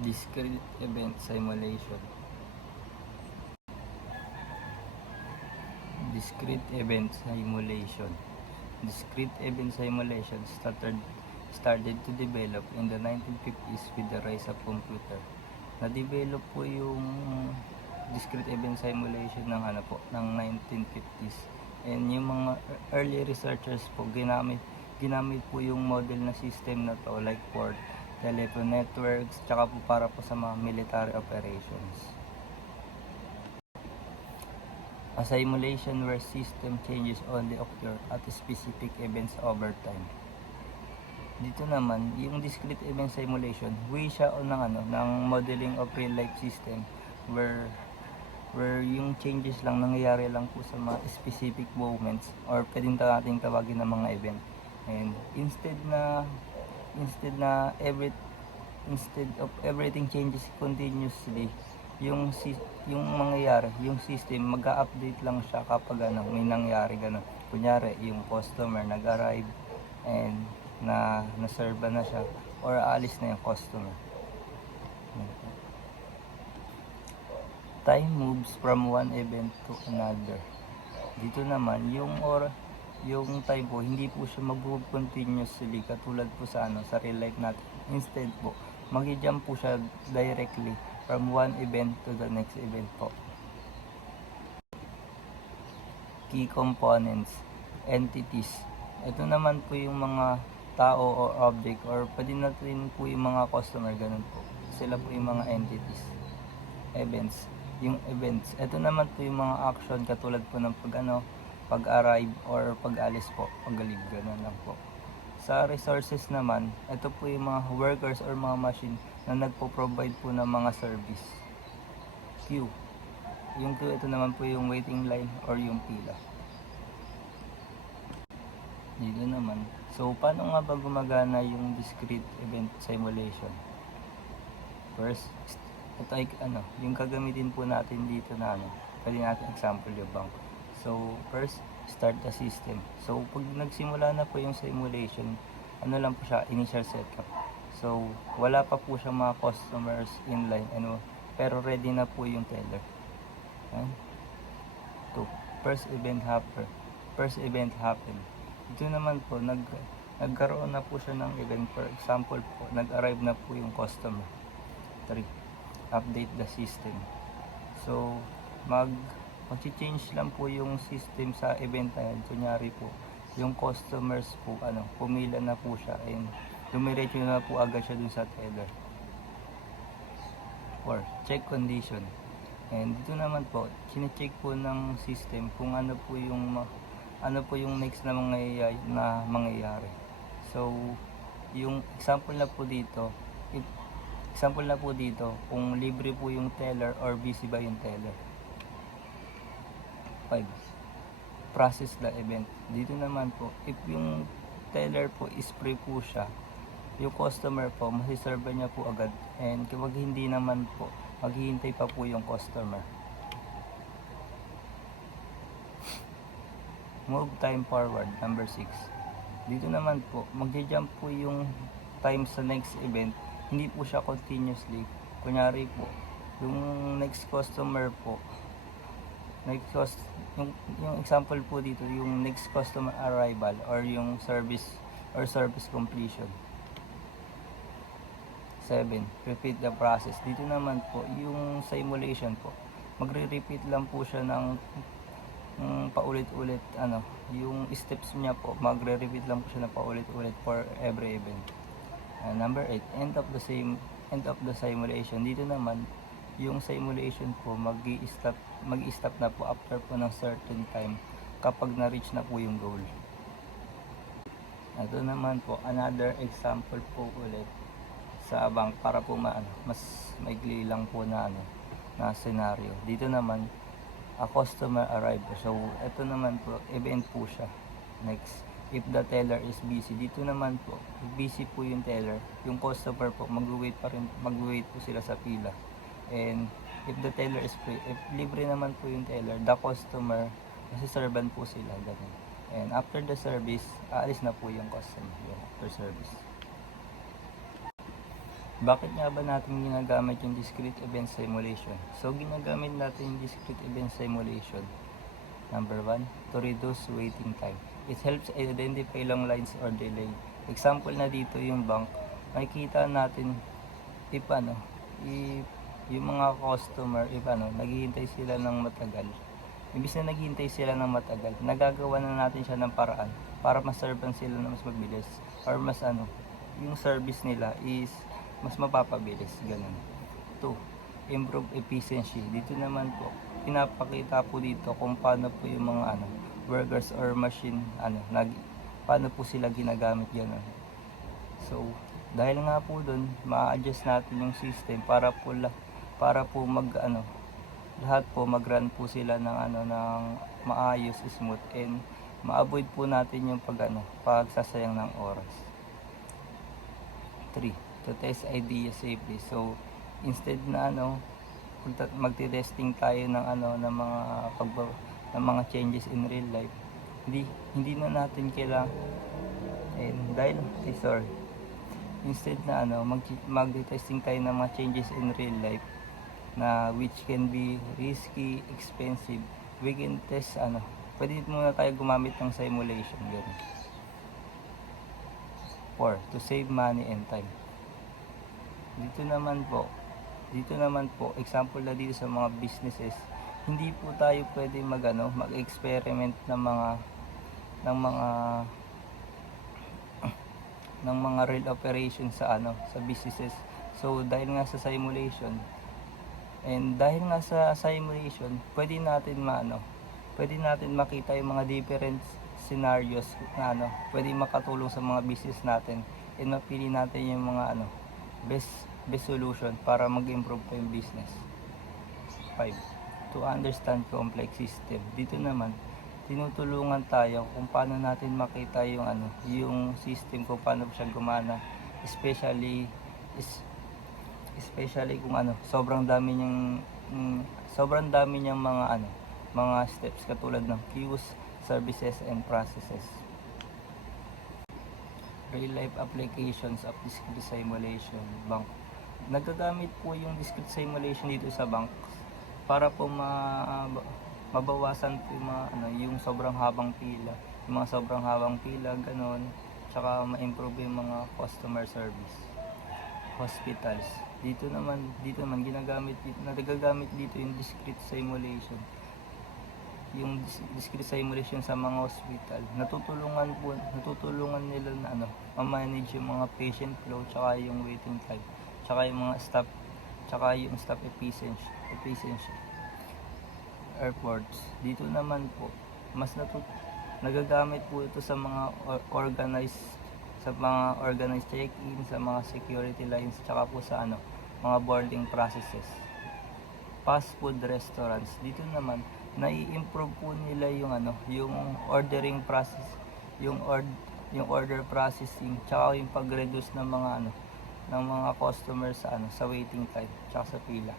Discrete event simulation. Discrete event simulation. Discrete event simulation started to develop in the 1950s with the rise of computer. Na-develop po yung discrete event simulation ng 1950s. And yung mga early researchers po ginamit po yung model na system na to, like for telephone networks, tsaka po para po sa mga military operations. A simulation where system changes only occur at specific events over time. Dito naman, yung discrete event simulation, way siya ng modeling of real life system where yung changes lang nangyayari lang po sa mga specific moments or pwedeng nating tawagin ng mga event. And instead of everything changes continuously, yung mangyayari, yung system mag-a-update lang siya kapag may nangyari ganun. Kunyari, yung customer nag-arrive and na-serve na siya or aalis na yung customer. Time moves from one event to another. Dito naman, yung time po, hindi po siya mag-move continuously katulad po sa real life natin. Instead po, mag-jump po siya directly from one event to the next event po. Key components, entities. Ito naman po yung mga tao or object or pwede natin po yung mga customer, ganun po. Sila po yung mga entities. Events. Yung events, ito naman po yung mga action katulad po ng pag-arrive or pag-alis po, pag-leave, ganun lang po. Sa resources naman, ito po yung mga workers or mga machine na nagpo-provide po ng mga service. Queue. Yung queue, ito naman po yung waiting line or yung pila. Dito naman, so paano nga ba gumagana yung discrete event simulation? First, ito ay yung gagamitin po natin dito na pwede natin example yung bank. So first, start the system. So pag nagsimula na po yung simulation, lang po siya, initial setup. So wala pa po siyang mga customers in line, pero ready na po yung teller. So first event happen. Ito naman po, nagkaroon na po siya ng event. For example po, nag-arrive na po yung customer. 3. Update the system. So mag-change lang po yung system sa event na yan. Kunyari po, yung customers po, pumila na po siya and dumiretso na po agad siya dun sa teller. Or check condition. And dito naman po, chine-check po ng system kung ano po yung next na mangyayari. So, yung example na po dito, kung libre po yung teller or busy ba yung teller. 5. Process the event. Dito naman po, if yung teller po is free po siya, yung customer po, masiserve niya po agad. And kapag hindi naman po, maghihintay pa po yung customer. Move time forward, number 6. Dito naman po, magja-jump po yung time sa next event. Hindi po siya continuously. Kunyari po, yung next customer po, yung example po dito, yung next customer arrival or yung service completion. 7. Repeat the process. Dito naman po, yung simulation po, magre-repeat lang po siya ng paulit-ulit, yung steps niya po, magre-repeat lang po siya ng paulit-ulit for every event. Number 8, end of the simulation. Dito naman, yung simulation po mag-stop na po after po ng certain time kapag na-reach na po yung goal. Ito naman po, another example po ulit sa bank para po mas maigli lang po na scenario. Dito naman, a customer arrived. So, ito naman po, event po siya. Next, if the teller is busy. Dito naman po, busy po yung teller. Yung customer po, mag-wait po sila sa pila. And if the teller is free, if libre naman po yung teller, the customer, masiservan po sila. Ganun. And after the service, aalis na po yung customer after service. Bakit nga ba natin ginagamit yung discrete event simulation? So, ginagamit natin yung discrete event simulation. Number 1, to reduce waiting time. It helps identify long lines or delay. Example na dito yung bank, makikita natin if yung mga customer, naghihintay sila ng matagal. Imbis na naghihintay sila ng matagal, nagagawa na natin siya ng paraan para ma-servean sila na mas mabilis or mas yung service nila is mas mapapabilis, ganun. 2, improve efficiency. Dito naman po, pinapakita po dito kung paano po yung mga workers or machine, paano po sila ginagamit, ganun. So, dahil nga po dun, ma-adjust natin yung system para po lahat po mag-run po sila ng maayos, smooth, and ma-avoid po natin yung pagsasayang ng oras. 3, to test ideas safely. So, instead na magte-testing tayo ng mga changes in real life, hindi na natin kailangan instead na magte-testing tayo ng mga changes in real life na which can be risky, expensive, we can test pwede muna tayo gumamit ng simulation, ganun. 4, to save money and time. Dito naman po, example na dito sa mga businesses, hindi po tayo pwede mag-experiment ng mga real operations sa businesses. So dahil nga sa simulation, pwede natin makita yung mga different scenarios na pwede makatulong sa mga business natin, and mapili natin yung mga best solution para mag-improve pa yung business. 5, to understand complex system. Dito naman, tinutulungan tayo kung paano natin makita yung system, kung paano siya gumana, especially kung sobrang dami niyang mga steps katulad ng queues, services, and processes. Real life applications of discrete simulation. Bank, nagagamit po yung discrete simulation dito sa bank para po mabawasan po yung sobrang habang pila, ganon, tsaka ma-improve yung mga customer service. Hospitals, dito naman nagagamit dito yung discrete simulation. Yung discrete simulation sa mga hospital, natutulungan nila na ma-manage yung mga patient flow, tsaka yung waiting time, tsaka yung mga staff efficiency. Airports, dito naman po nagagamit po ito sa mga organized check-in, sa mga security lines, tsaka po sa mga boarding processes. Fast food restaurants, dito naman nai-improve po nila yung ordering process, yung order processing, tsaka yung pag-reduce ng mga customers sa waiting time tsaka sa pila.